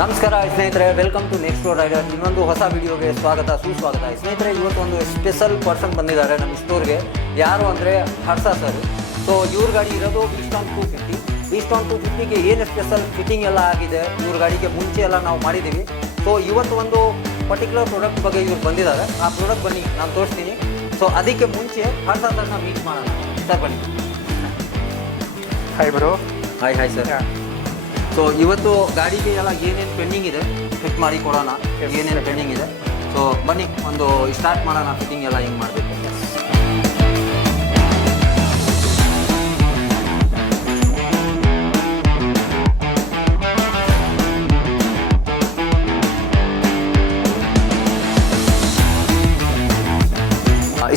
ನಮಸ್ಕಾರ ಸ್ನೇಹಿತರೆ, welcome to next door rider. ಇನ್ನೊಂದು ಹೊಸ ವಿಡಿಯೋಗೆ ಸ್ವಾಗತ ಸುಸ್ವಾಗತ. ಸ್ನೇಹಿತರೆ, ಇವತ್ತು ಒಂದು ಸ್ಪೆಷಲ್ ಪರ್ಸನ್ ಬಂದಿದ್ದಾರೆ ನಮ್ಮ ಸ್ಟೋರ್ಗೆ. ಯಾರು ಅಂದರೆ ಹರ್ಷ ಸರ್. ಸೊ ಇವ್ರ ಗಾಡಿ ಇರೋದು ಈಸ್ಟಾನ್ 250. ಈಸ್ಟಾನ್ 250ಗೆ ಏನು ಸ್ಪೆಷಲ್ ಫಿಟ್ಟಿಂಗ್ ಎಲ್ಲ ಆಗಿದೆ, ಇವ್ರ ಗಾಡಿಗೆ ಮುಂಚೆ ಎಲ್ಲ ನಾವು ಮಾಡಿದ್ದೀವಿ. ಸೊ ಇವತ್ತು ಒಂದು ಪರ್ಟಿಕ್ಯುಲರ್ ಪ್ರಾಡಕ್ಟ್ ಬಗ್ಗೆ ಇವ್ರು ಬಂದಿದ್ದಾರೆ. ಆ ಪ್ರಾಡಕ್ಟ್ ಬನ್ನಿ ನಾನು ತೋರಿಸ್ತೀನಿ. ಸೊ ಅದಕ್ಕೆ ಮುಂಚೆ ಹರ್ಷ ಸರ್ನ ಮೀಟ್ ಮಾಡೋಣ. ಸರ್ ಬನ್ನಿ. Hi bro. Hi sir. So ಇವತ್ತು ಗಾಡಿಗೆ ಎಲ್ಲ ಏನೇನು ಪೆಂಡಿಂಗ್ ಇದೆ ಫಿಟ್ ಮಾಡಿ ಕೊಡೋಣ. ಏನೇನು ಪೆಂಡಿಂಗ್ ಇದೆ, ಸೊ ಬನ್ನಿ ಒಂದು ಸ್ಟಾರ್ಟ್ ಮಾಡೋಣ. ಫಿಟ್ಟಿಂಗ್ ಎಲ್ಲ ಹೆಂಗೆ ಮಾಡಬೇಕು.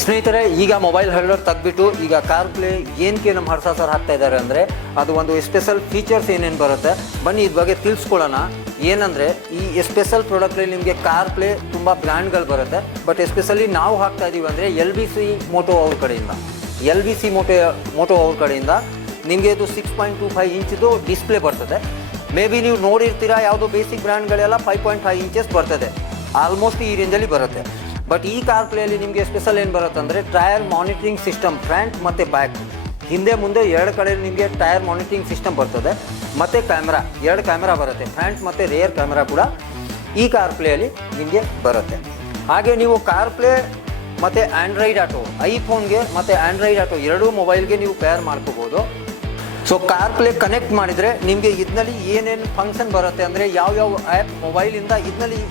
ಸ್ನೇಹಿತರೆ, ಈಗ ಮೊಬೈಲ್ ಹೋಲ್ಡರ್ ತೆಗ್ಬಿಟ್ಟು ಈಗ ಕಾರ್ ಪ್ಲೇ ಏನಕ್ಕೆ ನಮ್ಮ ಹರ್ಷ ಸರ್ ಹಾಕ್ತಾ ಇದ್ದಾರೆ ಅಂದರೆ ಅದು ಒಂದು ಸ್ಪೆಷಲ್ ಫೀಚರ್ಸ್ ಏನೇನು ಬರುತ್ತೆ ಬನ್ನಿ ಇದ್ರ ಬಗ್ಗೆ ತಿಳಿಸ್ಕೊಳ್ಳೋಣ. ಏನಂದರೆ ಈ ಸ್ಪೆಷಲ್ ಪ್ರಾಡಕ್ಟಲ್ಲಿ ನಿಮಗೆ ಕಾರ್ ಪ್ಲೇ ತುಂಬ ಬ್ರ್ಯಾಂಡ್ಗಳು ಬರುತ್ತೆ. ಬಟ್ ಎಸ್ಪೆಷಲಿ ನಾವು ಹಾಕ್ತಾ ಇದ್ದೀವಿ ಅಂದರೆ LBC ಮೋಟೋ ಅವ್ರ ಕಡೆಯಿಂದ. LBC ಮೋಟೋ ಅವ್ರ ಕಡೆಯಿಂದ ನಿಮಗೆ ಇದು 6.25 ಇಂಚಿದು ಡಿಸ್ಪ್ಲೇ ಬರ್ತದೆ. ಮೇ ಬಿ ನೀವು ನೋಡಿರ್ತೀರಾ, ಯಾವುದೋ ಬೇಸಿಕ್ ಬ್ರ್ಯಾಂಡ್ಗಳೆಲ್ಲ 5.5 ಇಂಚಸ್ ಬರ್ತದೆ. ಆಲ್ಮೋಸ್ಟ್ ಈ ರೇಂಜಲ್ಲಿ ಬರುತ್ತೆ. ಬಟ್ ಈ ಕಾರ್ ಪ್ಲೇಯಲ್ಲಿ ನಿಮಗೆ ಸ್ಪೆಷಲ್ ಏನು ಬರುತ್ತೆ ಅಂದರೆ ಟೈರ್ ಮಾನಿಟ್ರಿಂಗ್ ಸಿಸ್ಟಮ್, ಫ್ರಂಟ್ ಮತ್ತು ಬ್ಯಾಕ್, ಹಿಂದೆ ಮುಂದೆ ಎರಡು ಕಡೆ ನಿಮಗೆ ಟೈರ್ ಮಾನಿಟ್ರಿಂಗ್ ಸಿಸ್ಟಮ್ ಬರ್ತದೆ. ಮತ್ತು ಕ್ಯಾಮ್ರಾ, ಎರಡು ಕ್ಯಾಮ್ರಾ ಬರುತ್ತೆ, ಫ್ರಂಟ್ ಮತ್ತು ರೇರ್ ಕ್ಯಾಮ್ರಾ ಕೂಡ ಈ ಕಾರ್ ಪ್ಲೇಯಲ್ಲಿ ನಿಮಗೆ ಬರುತ್ತೆ. ಹಾಗೆ ನೀವು ಕಾರ್ ಪ್ಲೇ ಮತ್ತು ಆ್ಯಂಡ್ರಾಯ್ಡ್ ಆಟೋ, ಐಫೋನ್ಗೆ ಮತ್ತು ಆ್ಯಂಡ್ರಾಯ್ಡ್ ಆಟೋ ಎರಡೂ ಮೊಬೈಲ್ಗೆ ನೀವು ಪೇರ್ ಮಾಡ್ಕೋಬೋದು. ಸೊ ಕಾರ್ ಪ್ಲೇ ಕನೆಕ್ಟ್ ಮಾಡಿದರೆ ನಿಮಗೆ ಇದರಲ್ಲಿ ಏನೇನು ಫಂಕ್ಷನ್ ಬರುತ್ತೆ ಅಂದರೆ ಯಾವ್ಯಾವ ಆ್ಯಪ್ ಮೊಬೈಲಿಂದ ಇದರಲ್ಲಿ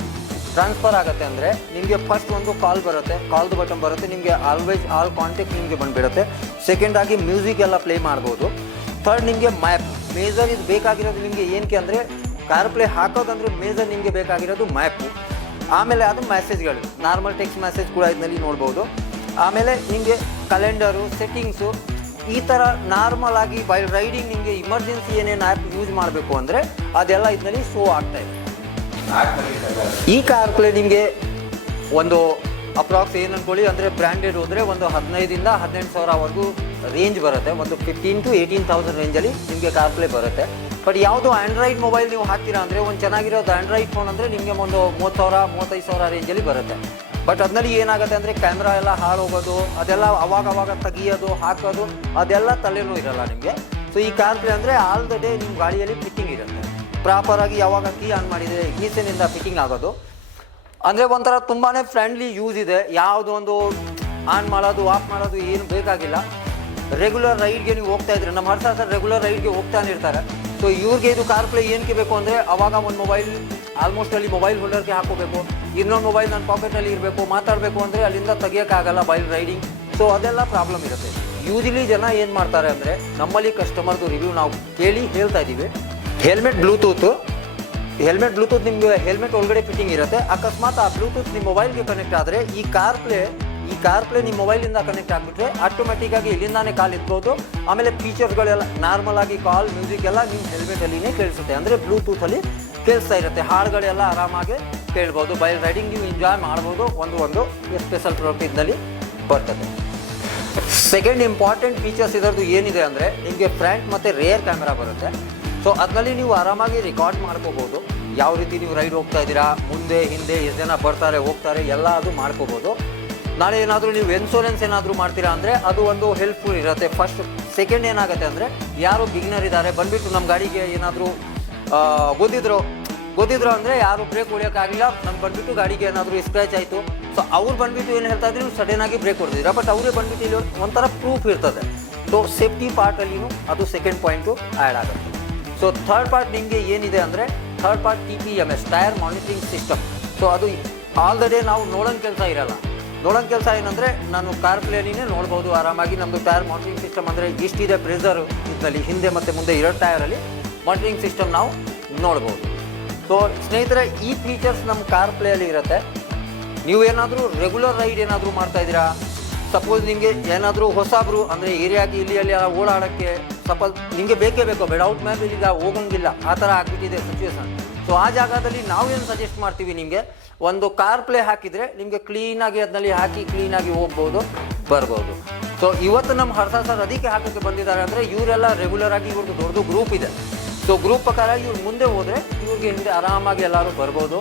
ಟ್ರಾನ್ಸ್ಫರ್ ಆಗುತ್ತೆ ಅಂದರೆ ನಿಮಗೆ ಫಸ್ಟ್ ಒಂದು ಕಾಲ್ ಬರುತ್ತೆ, ಕಾಲ್ದು ಬಟನ್ ಬರುತ್ತೆ, ನಿಮಗೆ ಆಲ್ವೇಸ್ ಆಲ್ ಕಾಂಟ್ಯಾಕ್ಟ್ ನಿಮಗೆ ಬಂದುಬಿಡುತ್ತೆ. ಸೆಕೆಂಡ್ ಆಗಿ ಮ್ಯೂಸಿಕ್ ಎಲ್ಲ ಪ್ಲೇ ಮಾಡ್ಬೋದು. ಥರ್ಡ್ ನಿಮಗೆ ಮ್ಯಾಪ್, ಮೇಜರ್ ಇದು ಬೇಕಾಗಿರೋದು ನಿಮಗೆ ಏನಕ್ಕೆ ಅಂದರೆ ಕಾರ್ ಪ್ಲೇ ಹಾಕೋದಂದರೆ ಮೇಜರ್ ನಿಮಗೆ ಬೇಕಾಗಿರೋದು ಮ್ಯಾಪು. ಆಮೇಲೆ ಅದು ಮೆಸೇಜ್ಗಳು, ನಾರ್ಮಲ್ ಟೆಕ್ಸ್ಟ್ ಮೆಸೇಜ್ ಕೂಡ ಇದರಲ್ಲಿ ನೋಡ್ಬೋದು. ಆಮೇಲೆ ನಿಮಗೆ ಕಲೆಂಡರು, ಸೆಟ್ಟಿಂಗ್ಸು, ಈ ಥರ ನಾರ್ಮಲ್ ಆಗಿ ಬೈ ರೈಡಿಂಗ್ ನಿಮಗೆ ಇಮರ್ಜೆನ್ಸಿ ಏನೇನು ಆ್ಯಪ್ ಯೂಸ್ ಮಾಡಬೇಕು ಅಂದರೆ ಅದೆಲ್ಲ ಇದರಲ್ಲಿ ಶೋ ಆಗ್ತಾಯಿದೆ. ಈ ಕಾರ್ ಪ್ಲೇ ನಿಮಗೆ ಒಂದು ಅಪ್ರಾಕ್ಸ್ ಏನು ಅಂದ್ಕೊಳ್ಳಿ ಅಂದರೆ ಬ್ರ್ಯಾಂಡೆಡ್ ಹೋದರೆ ಒಂದು 15,000 to 18,000ವರೆಗೂ ರೇಂಜ್ ಬರುತ್ತೆ. ಒಂದು 15,000 to 18,000 ರೇಂಜಲ್ಲಿ ನಿಮಗೆ ಕಾರ್ ಪ್ಲೇ ಬರುತ್ತೆ. ಬಟ್ ಯಾವುದು ಆ್ಯಂಡ್ರಾಯ್ಡ್ ಮೊಬೈಲ್ ನೀವು ಹಾಕ್ತೀರಾ ಅಂದರೆ ಒಂದು ಚೆನ್ನಾಗಿರೋದು ಆ್ಯಂಡ್ರಾಯ್ಡ್ ಫೋನ್ ಅಂದರೆ ನಿಮಗೆ ಒಂದು 30,000 35,000 ರೇಂಜಲ್ಲಿ ಬರುತ್ತೆ. ಬಟ್ ಅದರಲ್ಲಿ ಏನಾಗುತ್ತೆ ಅಂದರೆ ಕ್ಯಾಮ್ರಾ ಎಲ್ಲ ಹಾಳೋಗೋದು, ಅದೆಲ್ಲ ಅವಾಗ ತೆಗಿಯೋದು ಹಾಕೋದು ಅದೆಲ್ಲ ತಲೆನೂ ಇರೋಲ್ಲ ನಿಮಗೆ. ಸೊ ಈ ಕಾರ್ ಪ್ಲೇ ಅಂದರೆ ಆಲ್ ದ ಡೇ ನಿಮ್ಮ ಗಾಡಿಯಲ್ಲಿ ಫಿಟ್ಟಿಂಗ್ ಇರುತ್ತೆ. ಪ್ರಾಪರಾಗಿ ಯಾವಾಗ ಕೀ ಆನ್ ಮಾಡಿದರೆ ಈಸೆನಿಂದ ಫಿಟ್ಟಿಂಗ್ ಆಗೋದು ಅಂದರೆ ಒಂಥರ ತುಂಬಾ ಫ್ರೆಂಡ್ಲಿ ಯೂಸ್ ಇದೆ. ಯಾವುದೋ ಒಂದು ಆನ್ ಮಾಡೋದು ಆಫ್ ಮಾಡೋದು ಏನು ಬೇಕಾಗಿಲ್ಲ. ರೆಗ್ಯುಲರ್ ರೈಡ್ಗೆ ನೀವು ಹೋಗ್ತಾ ಇದ್ರೆ, ನಮ್ಮ ಹರ್ಷ ಸರ್ ರೆಗ್ಯುಲರ್ ರೈಡ್ಗೆ ಹೋಗ್ತಾನೆ ಇರ್ತಾರೆ. ಸೊ ಇವ್ರಿಗೆ ಇದು ಕಾರ್ ಪ್ಲೇ ಏನಕ್ಕೆ ಬೇಕು ಅಂದರೆ ಅವಾಗ ಒಂದು ಮೊಬೈಲ್ ಆಲ್ಮೋಸ್ಟ್ ಅಲ್ಲಿ ಮೊಬೈಲ್ ಹೋಲ್ಡರ್ಗೆ ಹಾಕೋಬೇಕು, ಇನ್ನೊಂದು ಮೊಬೈಲ್ ನನ್ನ ಪಾಕೆಟಲ್ಲಿ ಇರಬೇಕು, ಮಾತಾಡಬೇಕು ಅಂದರೆ ಅಲ್ಲಿಂದ ತೆಗಿಯೋಕ್ಕಾಗಲ್ಲ ಬೈಲ್ ರೈಡಿಂಗ್. ಸೊ ಅದೆಲ್ಲ ಪ್ರಾಬ್ಲಮ್ ಇರುತ್ತೆ. ಯೂಶಲಿ ಜನ ಏನು ಮಾಡ್ತಾರೆ ಅಂದರೆ ನಮ್ಮಲ್ಲಿ ಕಸ್ಟಮರ್ದು ರಿವ್ಯೂ ನಾವು ಕೇಳಿ ಹೇಳ್ತಾ ಇದ್ದೀವಿ. ಹೆಲ್ಮೆಟ್ ಬ್ಲೂಟೂತ್ ನಿಮಗೆ ಹೆಲ್ಮೆಟ್ ಒಳಗಡೆ ಫಿಟ್ಟಿಂಗ್ ಇರುತ್ತೆ. ಅಕಸ್ಮಾತ್ ಆ ಬ್ಲೂಟೂತ್ ನಿಮ್ಮ ಮೊಬೈಲ್ಗೆ ಕನೆಕ್ಟ್ ಆದರೆ ಈ ಕಾರ್ ಪ್ಲೇ ನಿಮ್ಮ ಮೊಬೈಲಿಂದ ಕನೆಕ್ಟ್ ಆಗಿಬಿಟ್ರೆ ಆಟೋಮೆಟಿಕ್ಕಾಗಿ ಇಲ್ಲಿಂದಾನೇ ಕಾಲ್ ಇಟ್ಬೋದು. ಆಮೇಲೆ ಫೀಚರ್ಸ್ಗಳೆಲ್ಲ ನಾರ್ಮಲ್ ಆಗಿ ಕಾಲ್, ಮ್ಯೂಸಿಕ್ ಎಲ್ಲ ನಿಮ್ಮ ಹೆಲ್ಮೆಟಲ್ಲಿನೇ ಕೇಳಿಸುತ್ತೆ. ಅಂದರೆ ಬ್ಲೂಟೂತಲ್ಲಿ ಕೇಳಿಸ್ತಾ ಇರುತ್ತೆ. ಹಾಡುಗಳೆಲ್ಲ ಆರಾಮಾಗಿ ಕೇಳ್ಬೋದು. ಬೈಲ್ ರೈಡಿಂಗ್ ನೀವು ಎಂಜಾಯ್ ಮಾಡ್ಬೋದು. ಒಂದು ಸ್ಪೆಷಲ್ ಪ್ರಾಡಕ್ಟ್ ಇದರಲ್ಲಿ ಬರ್ತದೆ. ಸೆಕೆಂಡ್ ಇಂಪಾರ್ಟೆಂಟ್ ಫೀಚರ್ಸ್ ಇದರದ್ದು ಏನಿದೆ ಅಂದರೆ ನಿಮಗೆ ಫ್ರಂಟ್ ಮತ್ತು ರೇರ್ ಕ್ಯಾಮ್ರಾ ಬರುತ್ತೆ. ಸೊ ಅದರಲ್ಲಿ ನೀವು ಆರಾಮಾಗಿ ರೆಕಾರ್ಡ್ ಮಾಡ್ಕೋಬೋದು. ಯಾವ ರೀತಿ ನೀವು ರೈಡ್ ಹೋಗ್ತಾ ಇದ್ದೀರಾ, ಮುಂದೆ ಹಿಂದೆ ಎಷ್ಟು ಜನ ಬರ್ತಾರೆ ಹೋಗ್ತಾರೆ ಎಲ್ಲ ಅದು ಮಾಡ್ಕೋಬೋದು. ನಾಳೆ ಏನಾದರೂ ನೀವು ಇನ್ಶೂರೆನ್ಸ್ ಏನಾದರೂ ಮಾಡ್ತೀರಾ ಅಂದರೆ ಅದು ಒಂದು ಹೆಲ್ಪ್ಫುಲ್ ಇರುತ್ತೆ. ಫಸ್ಟ್. ಸೆಕೆಂಡ್ ಏನಾಗುತ್ತೆ ಅಂದರೆ ಯಾರು ಬಿಗಿನರ್ ಇದ್ದಾರೆ ಬಂದುಬಿಟ್ಟು ನಮ್ಮ ಗಾಡಿಗೆ ಏನಾದರೂ ಗೊತ್ತಿದ್ರು ಅಂದರೆ ಯಾರು ಬ್ರೇಕ್ ಹೊಡಿಯೋಕ್ಕಾಗಿಲ್ಲ, ನಮ್ಗೆ ಬಂದುಬಿಟ್ಟು ಗಾಡಿಗೆ ಏನಾದರೂ ಸ್ಕ್ರ್ಯಾಚ್ ಆಯಿತು. ಸೊ ಅವ್ರು ಬಂದುಬಿಟ್ಟು ಏನು ಹೇಳ್ತಾ ಇದ್ರು, ಸಡನ್ನಾಗಿ ಬ್ರೇಕ್ ಹೊಡೆದಿದ್ದೀರಾ, ಬಟ್ ಅವರೇ ಬಂದುಬಿಟ್ಟು ಇಲ್ಲಿ ಒಂಥರ ಪ್ರೂಫ್ ಇರ್ತದೆ. ಸೊ ಸೇಫ್ಟಿ ಪಾರ್ಟಲ್ಲಿಯೂ ಅದು ಸೆಕೆಂಡ್ ಪಾಯಿಂಟು ಆ್ಯಡ್ ಆಗುತ್ತೆ. ಸೊ ಥರ್ಡ್ ಪಾರ್ಟ್ ನಿಮಗೆ ಏನಿದೆ ಅಂದರೆ third part TPMS, tyre monitoring system. So ಅದು ಆಲ್ ದ ಡೇ ನಾವು ನೋಡೋಂಗೆ ಕೆಲಸ ಇರೋಲ್ಲ. ನೋಡೋಂಗೆ ಕೆಲಸ ಏನಂದರೆ ನಾನು ಕಾರ್ ಪ್ಲೇನೇ ನೋಡ್ಬೋದು ಆರಾಮಾಗಿ. ನಮ್ಮದು ಟೈರ್ ಮಾನಿಟ್ರಿಂಗ್ ಸಿಸ್ಟಮ್ ಅಂದರೆ ಎಷ್ಟಿದೆ ಪ್ರೆಷರು ಇದರಲ್ಲಿ, ಹಿಂದೆ ಮತ್ತು ಮುಂದೆ 2 ಟೈರಲ್ಲಿ ಮಾನಿಟ್ರಿಂಗ್ ಸಿಸ್ಟಮ್ ನಾವು ನೋಡ್ಬೋದು. ಸೊ ಸ್ನೇಹಿತರೆ, ಈ ಫೀಚರ್ಸ್ ನಮ್ಮ ಕಾರ್ ಪ್ಲೇಯಲ್ಲಿ ಇರುತ್ತೆ. ನೀವು ಏನಾದರೂ ರೆಗ್ಯುಲರ್ ರೈಡ್ ಏನಾದರೂ ಮಾಡ್ತಾಯಿದ್ದೀರಾ, ಸಪೋಸ್ ನಿಮಗೆ ಏನಾದರೂ ಹೊಸಬ್ರು ಅಂದರೆ ಏರಿಯಾಗೆ ಇಲ್ಲಿ ಅಲ್ಲಿ ಓಡಾಡೋಕ್ಕೆ ಸಪೋಸ್ ನಿಮಗೆ ಬೇಕೇ ಬೇಕು, ವಿಡೌಟ್ ಮ್ಯಾಪ್ ಈಗ ಹೋಗೋಂಗಿಲ್ಲ, ಆ ಥರ ಆಗಿಬಿಟ್ಟಿದೆ ಸಿಚುವೇಶನ್. ಸೊ ಆ ಜಾಗದಲ್ಲಿ ನಾವೇನು ಸಜೆಸ್ಟ್ ಮಾಡ್ತೀವಿ, ನಿಮಗೆ ಒಂದು ಕಾರ್ ಪ್ಲೇ ಹಾಕಿದರೆ ನಿಮಗೆ ಕ್ಲೀನಾಗಿ ಅದರಲ್ಲಿ ಹಾಕಿ ಕ್ಲೀನಾಗಿ ಹೋಗ್ಬೋದು ಬರ್ಬೋದು. ಸೊ ಇವತ್ತು ನಮ್ಮ ಹರ್ಷ ಸರ್ ಅದಕ್ಕೆ ಹಾಕೋಕ್ಕೆ ಬಂದಿದ್ದಾರೆ ಅಂದರೆ ಇವರೆಲ್ಲ ರೆಗ್ಯುಲರ್ ಆಗಿ ಇವ್ರದ್ದು ದೊಡ್ಡದು ಗ್ರೂಪ್ ಇದೆ. ಸೊ ಗ್ರೂಪ್ ಪ್ರಕಾರ ಇವ್ರು ಮುಂದೆ ಹೋದರೆ ಇವ್ರಿಗೆ ಹಿಂದೆ ಆರಾಮಾಗಿ ಎಲ್ಲರೂ ಬರ್ಬೋದು.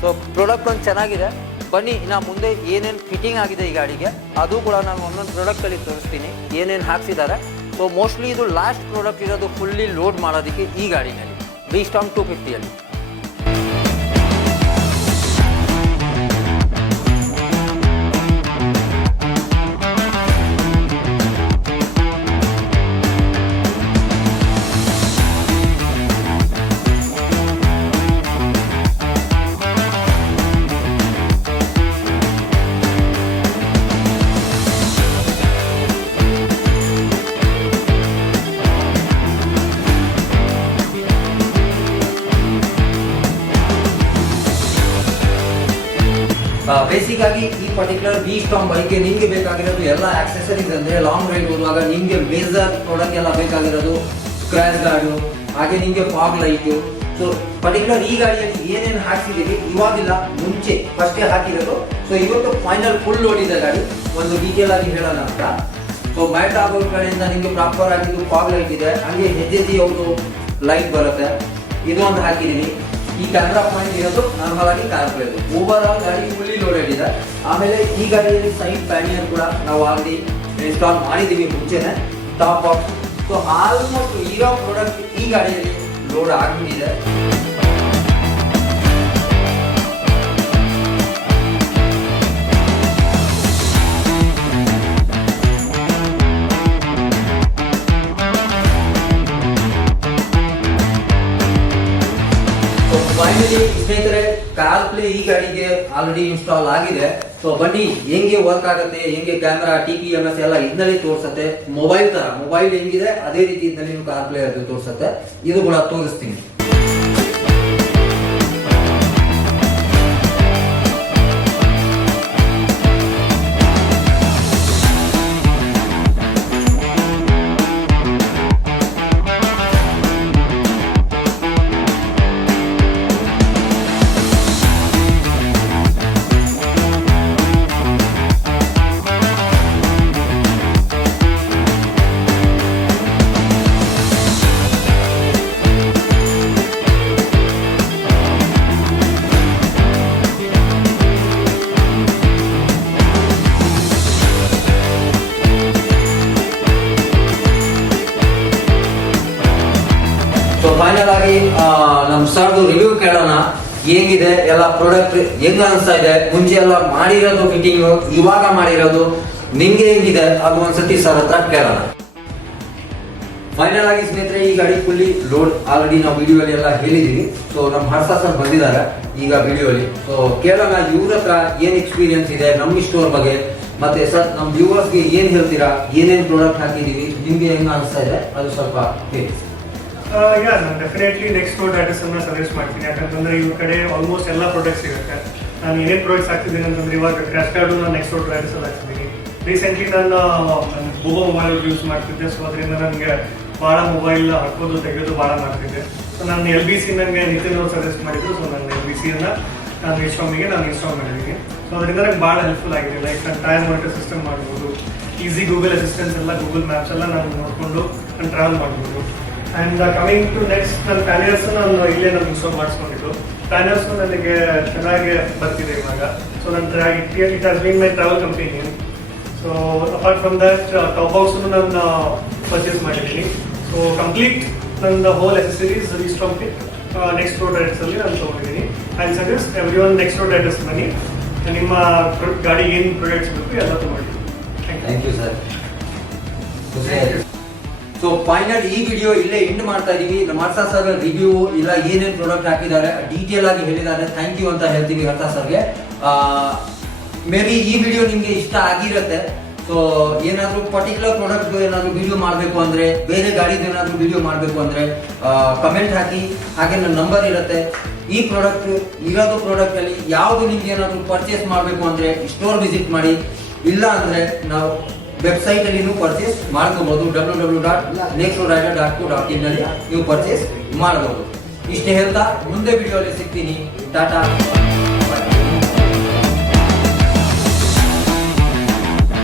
ಸೊ ಪ್ರಾಡಕ್ಟ್ ಒಂದು ಚೆನ್ನಾಗಿದೆ. ಬನ್ನಿ ಇನ್ನು ಮುಂದೆ ಏನೇನು ಫಿಟ್ಟಿಂಗ್ ಆಗಿದೆ ಈ ಗಾಡಿಗೆ ಅದು ಕೂಡ ನಾನು ಒಂದೊಂದು ಪ್ರಾಡಕ್ಟಲ್ಲಿ ತೋರಿಸ್ತೀನಿ ಏನೇನು ಹಾಕ್ಸಿದ್ದಾರೆ. ಸೊ ಮೋಸ್ಟ್ಲಿ ಇದು ಲಾಸ್ಟ್ ಪ್ರಾಡಕ್ಟ್ ಇರೋದು ಫುಲ್ಲಿ ಲೋಡ್ ಮಾಡೋದಕ್ಕೆ ಈ ಗಾಡಿನಲ್ಲಿ V-Storm 250ಯಲ್ಲಿ. ಬೇಸಿಕ್ ಆಗಿ ಈ ಪರ್ಟಿಕ್ಯುಲರ್ V-Storm ಬೈಕ್ಗೆ ನಿಮಗೆ ಬೇಕಾಗಿರೋದು ಎಲ್ಲ ಆಕ್ಸೆಸರೀಸ್ ಅಂದರೆ ಲಾಂಗ್ ರೈಡ್ ಹೋಗುವಾಗ ನಿಮಗೆ ಮೇಜರ್ ಪ್ರಾಡಕ್ಟ್ ಎಲ್ಲ ಬೇಕಾಗಿರೋದು ಸ್ಕ್ರ್ಯಾಚ್ ಗಾರ್ಡು, ಹಾಗೆ ನಿಮಗೆ ಫಾಗ್ ಲೈಟು. ಸೊ ಪರ್ಟಿಕ್ಯುಲರ್ ಈ ಗಾಡಿಯಲ್ಲಿ ಏನೇನು ಹಾಕ್ಸಿದ್ದೀವಿ ಇವಾಗಿಲ್ಲ, ಮುಂಚೆ ಫಸ್ಟೇ ಹಾಕಿರೋದು. ಸೊ ಇವತ್ತು ಫೈನಲ್ ಫುಲ್ ಲೋಡ್ ಇದೆ ಗಾಡಿ, ಒಂದು ಡೀಟೇಲ್ ಆಗಿ ಹೇಳೋಣ ಅಂತ. ಸೊ ಮ್ಯಾಟ್ ಆಗೋ ಕಡೆಯಿಂದ ನಿಮಗೆ ಪ್ರಾಪರ್ ಆಗಿದ್ದು ಫಾಗ್ ಲೈಟ್ ಇದೆ, ಹಾಗೆ ಹೆಜ್ಜೆಜಿ ಯಾವುದು ಲೈಟ್ ಬರುತ್ತೆ, ಇದು ಒಂದು ಹಾಕಿದ್ದೀನಿ. ಈ ಕ್ಯಾಮ್ರಾ ಪಾಯಿಂಟ್ ಇರೋದು ನಾರ್ಮಲ್ ಆಗಿ ಕಾರ್ ಓವರ್ ಆಲ್ ಗಾಡಿ ಫುಲ್ಲಿ ಲೋಡೆಡ್ ಇದೆ. ಆಮೇಲೆ ಈ ಗಾಡಿಯಲ್ಲಿ ಸೈಡ್ ಪ್ಯಾನಿಯರ್ ಕೂಡ ನಾವು ಆಲ್ರೆಡಿ ಇನ್ಸ್ಟಾಲ್ ಮಾಡಿದ್ದೀವಿ ಮುಂಚೆನೆ, ಟಾಪ್ ಆಫ್. ಸೊ ಆಲ್ಮೋಸ್ಟ್ ಇರೋ ಪ್ರಾಡಕ್ಟ್ ಈ ಗಾಡಿಯಲ್ಲಿ ಲೋಡ್ ಆಗಿಬಿಟ್ಟಿದೆ. ಫೈನಲಿ ಸ್ನೇಹಿತರೆ, ಕಾರ್ ಪ್ಲೇ ಈ ಗಾಡಿಗೆ ಆಲ್ರೆಡಿ ಇನ್ಸ್ಟಾಲ್ ಆಗಿದೆ. ಸೊ ಬನ್ನಿ ಹೆಂಗೆ ವರ್ಕ್ ಆಗುತ್ತೆ, ಹೆಂಗೆ ಕ್ಯಾಮ್ರಾ TPMS ಎಲ್ಲ ಇದನ್ನಲ್ಲಿ ತೋರಿಸುತ್ತೆ. ಮೊಬೈಲ್ ತರ ಮೊಬೈಲ್ ಹೆಂಗಿದೆ ಅದೇ ರೀತಿ ಇದರಲ್ಲಿ ಕಾರ್ ಪ್ಲೇ ಅದು ತೋರಿಸುತ್ತೆ. ಇದು ಕೂಡ ತೋರಿಸ್ತೀನಿ. ಸೊ ಫೈನಲ್ ಆಗಿ ನಮ್ಮ ಸರ್ದು ರಿವ್ಯೂ ಕೇಳೋಣ, ಹೆಂಗಿದೆ ಎಲ್ಲ ಪ್ರಾಡಕ್ಟ್ ಹೆಂಗ ಅನಿಸ್ತಾ ಇದೆ, ಮುಂಚೆ ಎಲ್ಲ ಮಾಡಿರೋದು ಫಿಟ್ಟಿಂಗ್ ಇವಾಗ ಮಾಡಿರೋದು ನಿಮ್ಗೆ ಹೆಂಗಿದೆ ಅದು ಒಂದ್ಸತಿ ಸರ್ ಹತ್ರ ಕೇಳೋಣ. ಫೈನಲ್ ಆಗಿ ಸ್ನೇಹಿತರೆ, ಈ ಗಾಡಿ ಫುಲ್ಲಿ ಲೋಡ್ ಆಲ್ರೆಡಿ ನಾವು ವಿಡಿಯೋ ಅಲ್ಲಿ ಎಲ್ಲ ಹೇಳಿದೀವಿ. ಸೊ ನಮ್ಮ ಹರ್ಷ ಸರ್ ಬಂದಿದ್ದಾರೆ ಈಗ ವಿಡಿಯೋಲಿ. ಸೊ ಕೇಳೋಣ ಇವ್ರ ಹತ್ರ ಏನ್ ಎಕ್ಸ್ಪೀರಿಯನ್ಸ್ ಇದೆ ನಮ್ಮ ಸ್ಟೋರ್ ಬಗ್ಗೆ, ಮತ್ತೆ ಸರ್ ನಮ್ಮ ವ್ಯೂವರ್ಸ್ಗೆ ಏನ್ ಹೇಳ್ತೀರಾ, ಏನೇನ್ ಪ್ರಾಡಕ್ಟ್ ಹಾಕಿದೀವಿ, ನಿಮ್ಗೆ ಹೆಂಗ ಅನಿಸ್ತಾ ಇದೆ ಅದು ಸ್ವಲ್ಪ ಹೇಳಿ. ನಾನು ಡೆಫಿನೆಟ್ಲಿ ನೆಕ್ಸ್ಟ್ ಡೋರ್ ಅಡ್ರೆಸ್ ಅನ್ನ ಸಜೆಸ್ಟ್ ಮಾಡ್ತೀನಿ. ಯಾಕಂತಂದ್ರೆ ಇವ್ರ ಕಡೆ ಆಲ್ಮೋಸ್ಟ್ ಎಲ್ಲ ಪ್ರಾಡಕ್ಟ್ಸ್ ಸಿಗುತ್ತೆ. ನಾನು ಏನೇನು ಪ್ರಾಡಕ್ಟ್ಸ್ ಹಾಕ್ತಿದ್ದೀನಿ ಅಂತಂದ್ರೆ, ಇವಾಗ ಕ್ರ್ಯಾಶ್ ಕಾರ್ಡು ನಾನು ನೆಕ್ಸ್ಟ್ ಡೋರ್ ಅಡ್ರೆಸ್ ಅಲ್ಲಿ ಹಾಕ್ತಿದ್ದೀನಿ. ರೀಸೆಂಟ್ಲಿ ನಾನು ಬೋಬೋ ಮೊಬೈಲ್ ಯೂಸ್ ಮಾಡ್ತಿದ್ದೆ. ಸೊ ಅದರಿಂದ ನನಗೆ ಭಾಳ ಮೊಬೈಲ್ ಹಾಕೋದು ತೆಗೆಯೋದು ಭಾಳ ಮಾಡ್ತಿದ್ದೆ. ಸೊ ನಾನು LBC ನನಗೆ ನಿತಿನ್ ಅವರು ಸಜೆಸ್ಟ್ ಮಾಡಿದ್ರು. ಸೊ ನಾನು LBC ಅನ್ನ ನಾನು V-Stormಗೆ ನಾನು ಇನ್ಸ್ಟಾಲ್ ಮಾಡಿದ್ದೀನಿ. ಸೊ ಅದರಿಂದ ನನಗೆ ಭಾಳ ಹೆಲ್ಪ್ಫುಲ್ ಆಗಿದೆ. ಲೈಕ್ ನಾನು ಟೈರ್ ಮಾನಿಟರ್ ಸಿಸ್ಟಮ್ ಮಾಡ್ಬೋದು, ಈಸಿ ಗೂಗಲ್ ಅಸಿಸ್ಟೆನ್ಸ್ ಎಲ್ಲ, ಗೂಗಲ್ ಮ್ಯಾಪ್ಸ್ ಎಲ್ಲ ನಾನು ನೋಡಿಕೊಂಡು ನಾನು ಟ್ರಾವೆಲ್ ಮಾಡ್ಬೋದು. ಆ್ಯಂಡ್ ಕಮಿಂಗ್ ಟು ನೆಕ್ಸ್ಟ್, ನನ್ನ ಪ್ಯಾನರ್ಸ್ ನಾನು ಇಲ್ಲೇ ನಾನು ಇನ್ಸ್ಟಾಲ್ ಮಾಡಿಸ್ಕೊಂಡಿದ್ದು. ಪ್ಯಾನರ್ಸ್ ನನಗೆ ಚೆನ್ನಾಗಿ ಬರ್ತಿದೆ ಇವಾಗ. ಸೊ ನನ್ನ it has been my travel company. So apart from that top box ನಾನು ಪರ್ಚೇಸ್ ಮಾಡಿದ್ದೀನಿ. ಸೊ ಕಂಪ್ಲೀಟ್ ನನ್ನ whole accessories V-Storm kit next door address ಅಲ್ಲಿ ನಾನು ತೊಗೊಂಡಿದ್ದೀನಿ. I suggest every one next door address ಬನ್ನಿ, ನಿಮ್ಮ ಗಾಡಿ ಏನು ಪ್ರಾಡಕ್ಟ್ಸ್ ಬೇಕು ಎಲ್ಲ ತೊಗೊಂಡಿದ್ದೀನಿ. Thank you sir. So final ಈ ವಿಡಿಯೋ ಇಲ್ಲೇ ಎಂಡ್ ಮಾಡ್ತಾ ಇದೀವಿ. ನಮ್ಮ ಹರ್ಷ ಸರ್ ರಿವ್ಯೂ ಇಲ್ಲ ಏನೇನು ಪ್ರಾಡಕ್ಟ್ ಹಾಕಿದ್ದಾರೆ ಡೀಟೇಲ್ ಆಗಿ ಹೇಳಿದ್ದಾರೆ. ಥ್ಯಾಂಕ್ ಯು ಅಂತ ಹೇಳ್ತೀವಿ ಹರ್ಷ ಸರ್ಗೆ. ಮೇ ಬಿ ಈ ವಿಡಿಯೋ ನಿಮ್ಗೆ ಇಷ್ಟ ಆಗಿರುತ್ತೆ. ಸೊ ಏನಾದ್ರು ಪರ್ಟಿಕ್ಯುಲರ್ ಪ್ರಾಡಕ್ಟ್ ಏನಾದ್ರು ವಿಡಿಯೋ ಮಾಡಬೇಕು ಅಂದ್ರೆ, ಬೇರೆ ಗಾಡಿದು ಏನಾದ್ರು ವಿಡಿಯೋ ಮಾಡಬೇಕು ಅಂದ್ರೆ ಕಮೆಂಟ್ ಹಾಕಿ. ಹಾಗೆ ನನ್ನ ನಂಬರ್ ಇರುತ್ತೆ. ಈ ಪ್ರಾಡಕ್ಟ್ ಇರೋದು ಪ್ರಾಡಕ್ಟ್ ಅಲ್ಲಿ ಯಾವುದು ನಿಮ್ಗೆ ಏನಾದ್ರು ಪರ್ಚೇಸ್ ಮಾಡಬೇಕು ಅಂದ್ರೆ ಸ್ಟೋರ್ ವಿಸಿಟ್ ಮಾಡಿ, ಇಲ್ಲ ಅಂದ್ರೆ ನಾವು ವೆಬ್ಸೈಟ್ ಅಲ್ಲಿ ನೀವು ಪರ್ಚೇಸ್ ಮಾಡ್ಕೋಬಹುದು. www.nextroder.co.in ನಲ್ಲಿ ನೀವು ಪರ್ಚೇಸ್ ಮಾಡಬಹುದು. ಇಷ್ಟೇ ಹೇಳ್ತಾ ಮುಂದೆ ವಿಡಿಯೋ ಅಲ್ಲಿ ಸಿಗ್ತೀನಿ. ಟಾಟಾ.